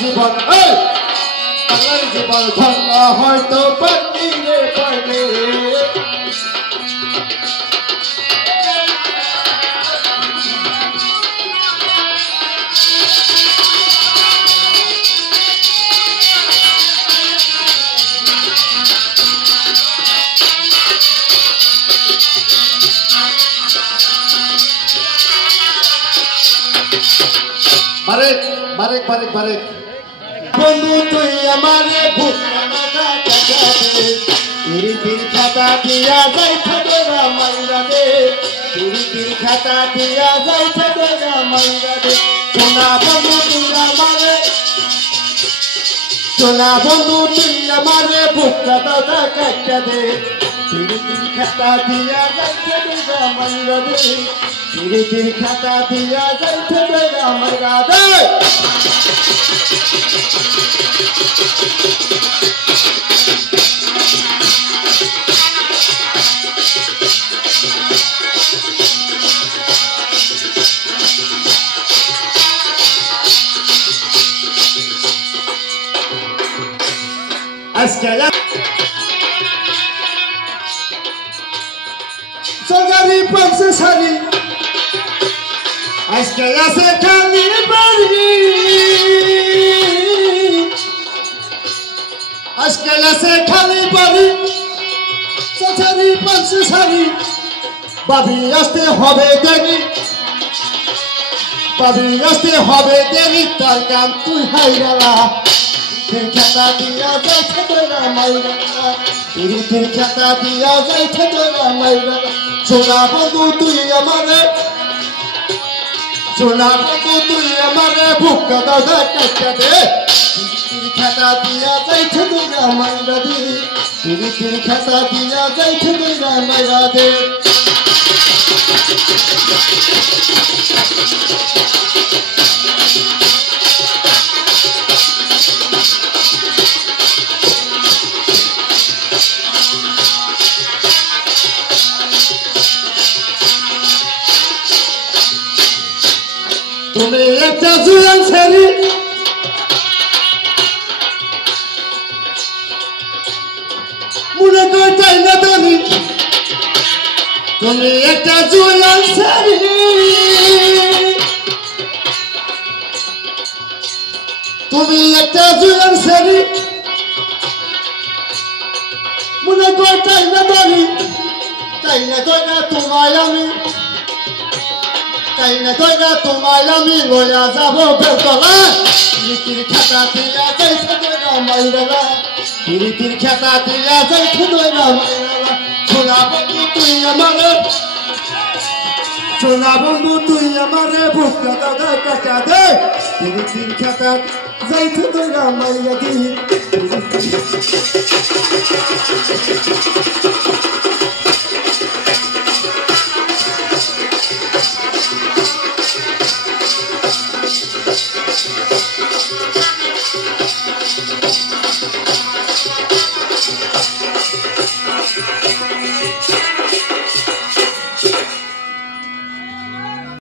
জীবন পাগলার জীবন ধন্য হয়তো পাখিরে পাইলে বারেক বারেক বারেক বারেক বন্ধু তুই আমারে ভুক্তা কাটাবে তিরিতির খাতা দিয়া যাইতে তোরা মাইরা দে তিরিতির খাতা দিয়া যাইতে তোরা মাইরা দে সোনা বন্ধু তুই আমারে সোনা বন্ধু তুই আমারে ভুক্তা কাটা দে তিরিতির খাতা দিয়া যাইতে তোরা মাইরা দে তিরিতির খাতা দিয়া যাইতে তোরা মাইরা দে আজকে সরকারি পাঁচশো সারি আজকে আছে খালি বাড়ি আজকে আছে খালি বাড়ি সরকারি পাঁচশো সারি ভাবি আসতে হবে দেরি ভাবি আসতে হবে দেরি তার কাম তুই হাইরা খেতা দিয়া যাইতে তোরা মাইরা তিরিতির খেতা দিয়া যাইতে তোরা মাইরা সোনা বন্ধু তুই আমারে সোনা বন্ধু তুই আমারে ভুক্কা দাদা কাটা দে তিরিতির খেতা দিয়া যাইতে তোরা মাইরা দে তিরিতির খেতা দিয়া যাইতে তোরা মাইরা দে তুমি একটা জুয়ান ছেলে মনে করতাই না তুমি একটা জুয়ান ছেলে তুমি একটা জুয়ান ছেলে মনে করতাই না তাই না তোমায় আমি তাই না দইরা তোমায় আমি লইয়া যাবো বেলতলা তিরিতির খেতা দিয়া যাইতে দইরা মাইরা তিরিতির খেতা দিয়া যাইতে দইরা মাইরা সোনা বন্ধু তুই আমারে সোনা বন্ধু তুই আমারে ভুক্তা দাদা কাটা দে তিরিতির খেতা যাইতে দইরা মাইরা দি